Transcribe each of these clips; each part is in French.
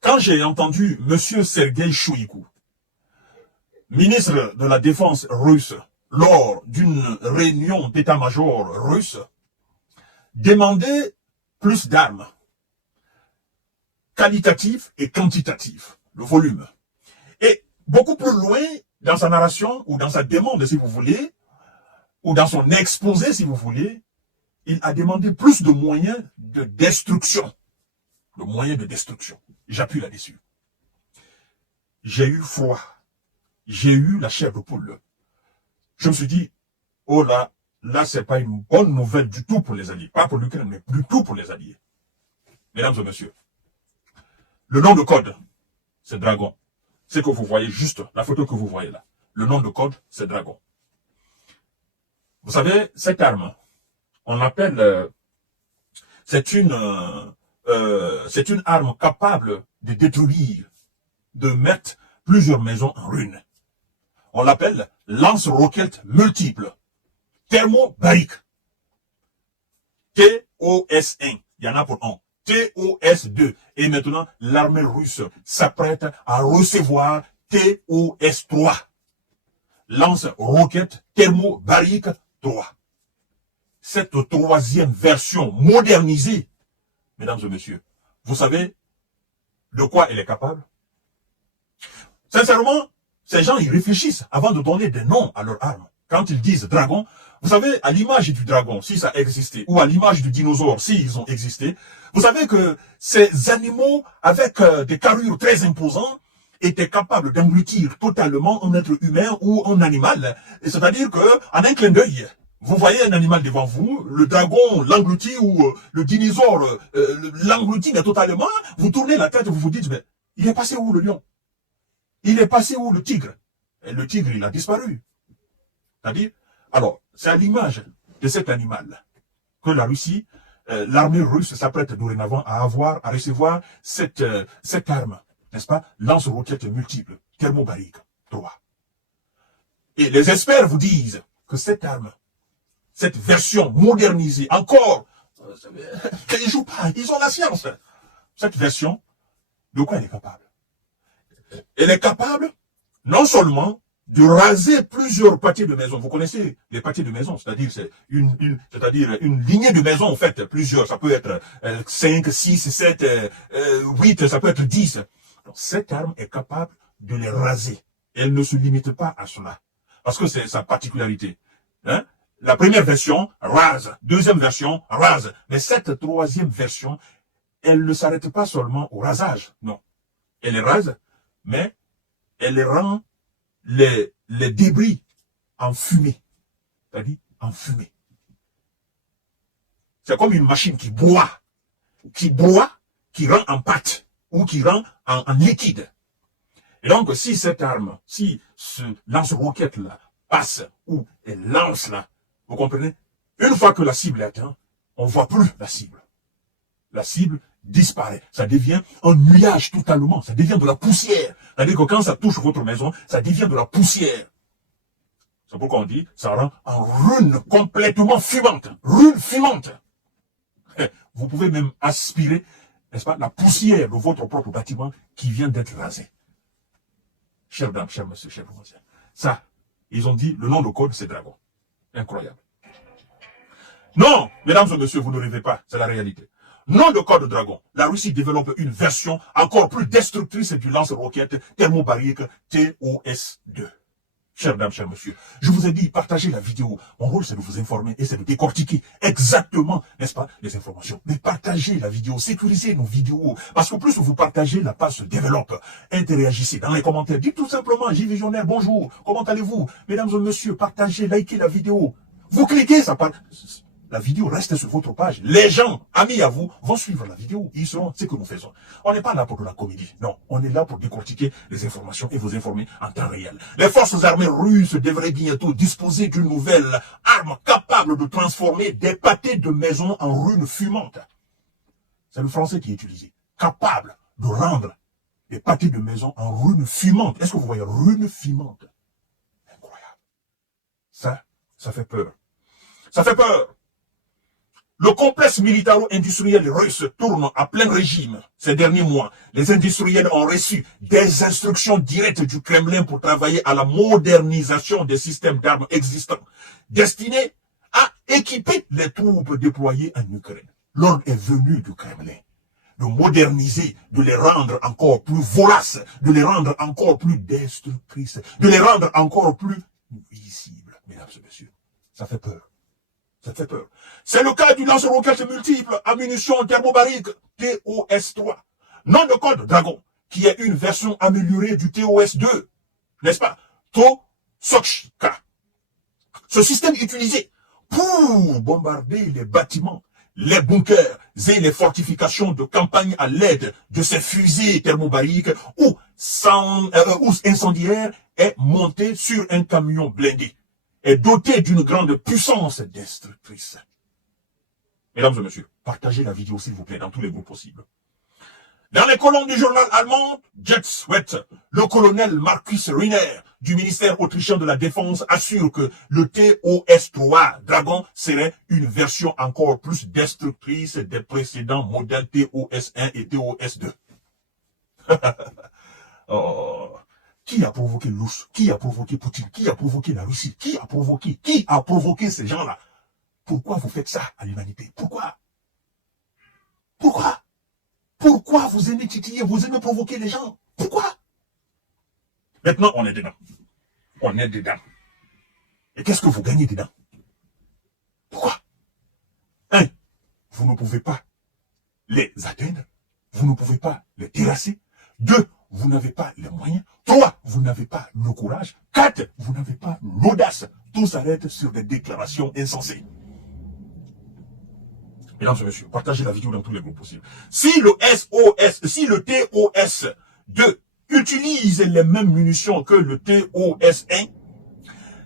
Quand j'ai entendu M. Sergueï Shoïgu, ministre de la Défense russe, lors d'une réunion d'état-major russe, demander plus d'armes, qualitatives et quantitatives, le volume. Et beaucoup plus loin, dans sa narration, ou dans sa demande, si vous voulez, ou dans son exposé, si vous voulez, il a demandé plus de moyens de destruction. De moyens de destruction. J'appuie là-dessus. J'ai eu froid. J'ai eu la chair de poule. Je me suis dit, oh là, c'est pas une bonne nouvelle du tout pour les Alliés. Pas pour l'Ukraine, mais du tout pour les Alliés. Mesdames et messieurs, le nom de code, c'est Dragon. C'est que vous voyez juste, la photo que vous voyez là. Le nom de code, c'est Dragon. Vous savez, cette arme, on l'appelle, c'est une arme capable de détruire, de mettre plusieurs maisons en ruine. On l'appelle lance-roquette multiple, thermobarique, TOS-1, il y en a pour un, TOS-2, et maintenant l'armée russe s'apprête à recevoir TOS-3, lance-roquette thermobarique 3. Cette troisième version modernisée, mesdames et messieurs, vous savez de quoi elle est capable? Sincèrement, ces gens, ils réfléchissent avant de donner des noms à leurs armes. Quand ils disent dragon, vous savez, à l'image du dragon, si ça existait, ou à l'image du dinosaure, s'ils ont existé, vous savez que ces animaux, avec des carrures très imposantes, étaient capables d'engloutir totalement un être humain ou un animal. C'est-à-dire que, en un clin d'œil, vous voyez un animal devant vous, le dragon l'engloutit ou le dinosaure l'engloutit totalement, vous tournez la tête et vous vous dites, mais il est passé où le lion? Il est passé où le tigre? Et le tigre, il a disparu. C'est-à-dire, alors, c'est à l'image de cet animal que la Russie, l'armée russe s'apprête dorénavant à recevoir cette arme, n'est-ce pas? Lance-roquette multiple, thermobarique 3. Et les experts vous disent que cette arme, cette version modernisée, encore, ils ne jouent pas, ils ont la science. Cette version, de quoi elle est capable? Elle est capable, non seulement, de raser plusieurs pâtés de maison. Vous connaissez les pâtés de maison, c'est-à-dire c'est une lignée de maisons, en fait, plusieurs. Ça peut être 5, 6, 7, 8, ça peut être 10. Donc, cette arme est capable de les raser. Elle ne se limite pas à cela. Parce que c'est sa particularité. Hein? La première version rase, deuxième version rase. Mais cette troisième version, elle ne s'arrête pas seulement au rasage. Non. Elle les rase, mais elle rend les débris en fumée. C'est-à-dire en fumée. C'est comme une machine qui broie, qui rend en pâte, ou qui rend en liquide. Et donc, si cette arme, si ce lance-roquette-là passe, ou elle lance là, vous comprenez? Une fois que la cible est atteinte, on ne voit plus la cible. La cible disparaît. Ça devient un nuage totalement. Ça devient de la poussière. C'est-à-dire que quand ça touche votre maison, ça devient de la poussière. C'est pourquoi on dit, ça rend en rune complètement fumante. Rune fumante. Vous pouvez même aspirer, n'est-ce pas, la poussière de votre propre bâtiment qui vient d'être rasé. Chers dames, chers messieurs, chers demoiselles. Ça, ils ont dit, le nom de code, c'est Dragon. Incroyable. Non, mesdames et messieurs, vous ne rêvez pas, c'est la réalité. Nom de code Dragon, la Russie développe une version encore plus destructrice du lance-roquette thermobarique TOS-2. Chères dames, chers messieurs, je vous ai dit, partagez la vidéo. Mon rôle, c'est de vous informer et c'est de décortiquer exactement, n'est-ce pas, les informations. Mais partagez la vidéo, sécurisez nos vidéos. Parce que plus vous partagez, la page se développe. Interagissez dans les commentaires. Dites tout simplement, J Visionnaire, bonjour, comment allez-vous? Mesdames et messieurs, partagez, likez la vidéo. Vous cliquez, ça part. La vidéo reste sur votre page. Les gens, amis à vous, vont suivre la vidéo. Ils sauront ce que nous faisons. On n'est pas là pour de la comédie. Non, on est là pour décortiquer les informations et vous informer en temps réel. Les forces armées russes devraient bientôt disposer d'une nouvelle arme capable de transformer des pâtés de maison en ruines fumantes. C'est le français qui est utilisé. Capable de rendre des pâtés de maison en ruines fumantes. Est-ce que vous voyez ruines fumantes? Incroyable. Ça fait peur. Ça fait peur. Le complexe militaro-industriel russe tourne à plein régime. Ces derniers mois, les industriels ont reçu des instructions directes du Kremlin pour travailler à la modernisation des systèmes d'armes existants, destinés à équiper les troupes déployées en Ukraine. L'ordre est venu du Kremlin de moderniser, de les rendre encore plus voraces, de les rendre encore plus destructrices, de les rendre encore plus visibles. Mesdames et messieurs, ça fait peur. Ça fait peur. C'est le cas du lance-roquettes multiple à munitions thermobariques TOS-3. Nom de code Dragon, qui est une version améliorée du TOS-2. N'est-ce pas? To-Sochka. Ce système utilisé pour bombarder les bâtiments, les bunkers et les fortifications de campagne à l'aide de ces fusées thermobariques ou incendiaires est monté sur un camion blindé et doté d'une grande puissance destructrice. Mesdames et messieurs, partagez la vidéo s'il vous plaît dans tous les groupes possibles. Dans les colonnes du journal allemand Jet Sweat, le colonel Markus Riner du ministère autrichien de la Défense assure que le TOS-3 Dragon serait une version encore plus destructrice des précédents modèles TOS-1 et TOS-2. Oh. Qui a provoqué l'URSS? Qui a provoqué Poutine? Qui a provoqué la Russie? Qui a provoqué ces gens-là? Pourquoi vous faites ça à l'humanité? Pourquoi? Pourquoi vous aimez titiller, vous aimez provoquer les gens? Pourquoi? Maintenant, on est dedans. On est dedans. Et qu'est-ce que vous gagnez dedans? Pourquoi? 1. Vous ne pouvez pas les atteindre. Vous ne pouvez pas les terrasser. 2. Vous n'avez pas les moyens. 3. Vous n'avez pas le courage. 4. Vous n'avez pas l'audace. Tout s'arrête sur des déclarations insensées. Mesdames et messieurs, partagez la vidéo dans tous les groupes possibles. Si le TOS-2 utilise les mêmes munitions que le TOS-1,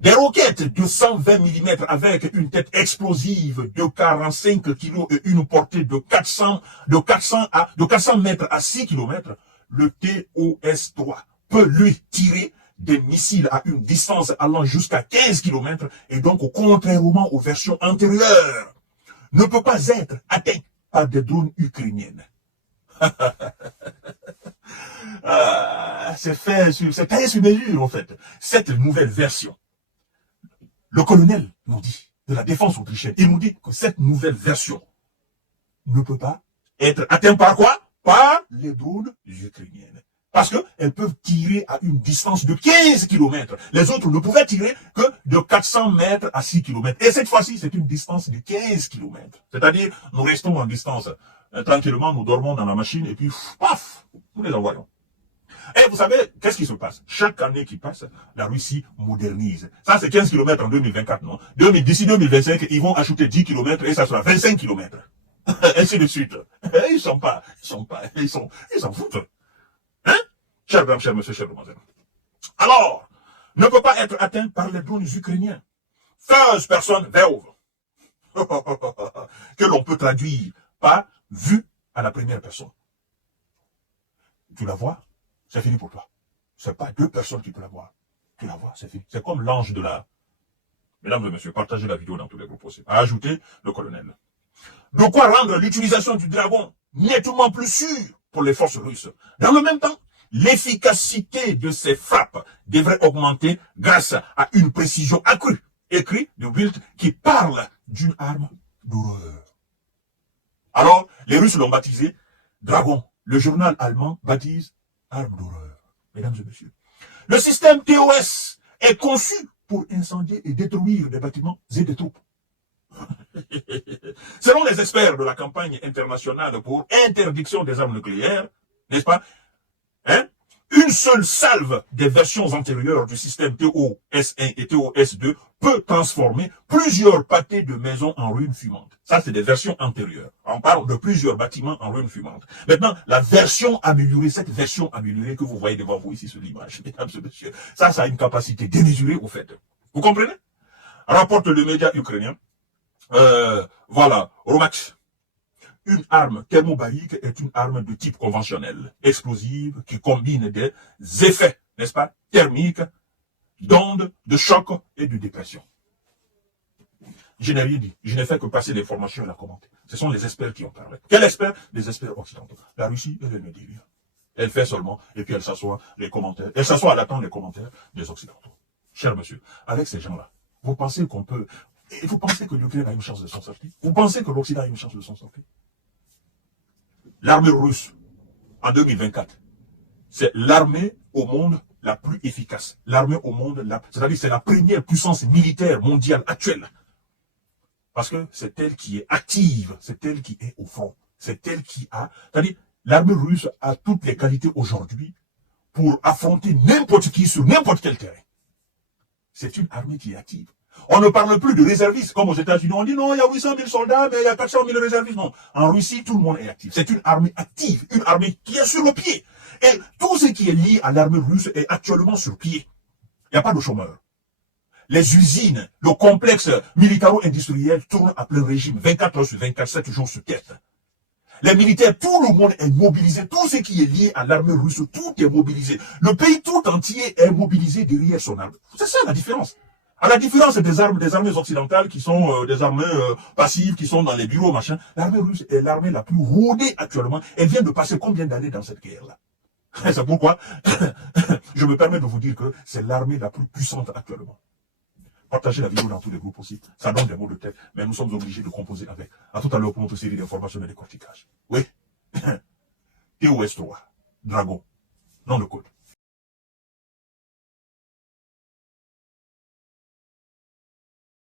des roquettes de 120 mm avec une tête explosive de 45 kg et une portée de 400 mètres à 6 km, le TOS-3 peut lui tirer des missiles à une distance allant jusqu'à 15 km et donc contrairement aux versions antérieures, ne peut pas être atteint par des drones ukrainiennes. C'est taillé sur mesure en fait. Cette nouvelle version, le colonel nous dit, de la défense autrichienne, il nous dit que cette nouvelle version ne peut pas être atteinte par quoi? Par les drones ukrainiennes. Parce qu'elles peuvent tirer à une distance de 15 km. Les autres ne pouvaient tirer que de 400 mètres à 6 km. Et cette fois-ci, c'est une distance de 15 km. C'est-à-dire, nous restons en distance. Tranquillement, nous dormons dans la machine et puis, paf, nous les envoyons. Et vous savez, qu'est-ce qui se passe? Chaque année qui passe, la Russie modernise. Ça, c'est 15 km en 2024, non? D'ici 2025, ils vont ajouter 10 km et ça sera 25 km. Ainsi de suite. Ils s'en foutent. Hein? Cher dame, cher monsieur, cher demoiselle. Alors, ne peut pas être atteint par les drones ukrainiens. First person verve. Que l'on peut traduire par vue à la première personne. Tu la vois, c'est fini pour toi. C'est pas deux personnes qui peuvent la voir. Tu la vois, c'est fini. C'est comme l'ange de la... Mesdames et messieurs, partagez la vidéo dans tous les groupes possibles. Ajoutez le colonel. De quoi rendre l'utilisation du dragon nettement plus sûre pour les forces russes. Dans le même temps, l'efficacité de ces frappes devrait augmenter grâce à une précision accrue. Écrit de Bild qui parle d'une arme d'horreur. Alors, les Russes l'ont baptisé Dragon. Le journal allemand baptise arme d'horreur. Mesdames et messieurs, le système TOS est conçu pour incendier et détruire des bâtiments et des troupes. Selon les experts de la campagne internationale pour interdiction des armes nucléaires, n'est-ce pas, une seule salve des versions antérieures du système TOS-1 et TOS-2 peut transformer plusieurs pâtés de maisons en ruines fumantes. Ça, c'est des versions antérieures. On parle de plusieurs bâtiments en ruines fumantes. Maintenant, la version améliorée, cette version améliorée que vous voyez devant vous ici sur l'image, mesdames et messieurs, ça a une capacité démesurée au fait. Vous comprenez? Rapporte le média ukrainien. Voilà, Romax. Une arme thermobarique est une arme de type conventionnel, explosive, qui combine des effets, n'est-ce pas, thermiques, d'ondes, de choc et de dépression. Je n'ai rien dit. Je n'ai fait que passer des formations et la commenter. Ce sont les experts qui en parlent. Quels experts? Les experts occidentaux. La Russie, elle ne dit rien. Elle fait seulement, et puis elle s'assoit, les commentaires. Elle s'assoit à l'attendre les commentaires des occidentaux. Cher monsieur, avec ces gens-là, vous pensez qu'on peut... Et vous pensez que l'Ukraine a une chance de s'en sortir? Vous pensez que l'Occident a une chance de s'en sortir? L'armée russe, en 2024, c'est l'armée au monde la plus efficace. L'armée au monde, c'est-à-dire c'est la première puissance militaire mondiale actuelle. Parce que c'est elle qui est active, c'est elle qui est au front. C'est elle qui a... C'est-à-dire, l'armée russe a toutes les qualités aujourd'hui pour affronter n'importe qui sur n'importe quel terrain. C'est une armée qui est active. On ne parle plus de réservistes, comme aux États-Unis. On dit non, il y a 800 000 soldats, mais il y a 400 000 réservistes. Non. En Russie, tout le monde est actif. C'est une armée active, une armée qui est sur le pied. Et tout ce qui est lié à l'armée russe est actuellement sur pied. Il n'y a pas de chômeurs. Les usines, le complexe militaro-industriel tourne à plein régime, 24 heures sur 24, 7 jours sur 4. Les militaires, tout le monde est mobilisé. Tout ce qui est lié à l'armée russe, tout est mobilisé. Le pays tout entier est mobilisé derrière son armée. C'est ça la différence. À la différence des armées occidentales qui sont des armées passives, qui sont dans les bureaux, machin, l'armée russe est l'armée la plus rodée actuellement. Elle vient de passer combien d'années dans cette guerre-là? C'est pourquoi je me permets de vous dire que c'est l'armée la plus puissante actuellement. Partagez la vidéo dans tous les groupes aussi. Ça donne des mots de tête, mais nous sommes obligés de composer avec. À tout à l'heure pour notre série d'informations et de décortiquage. Oui. TOS3. Dragon. Nom de code.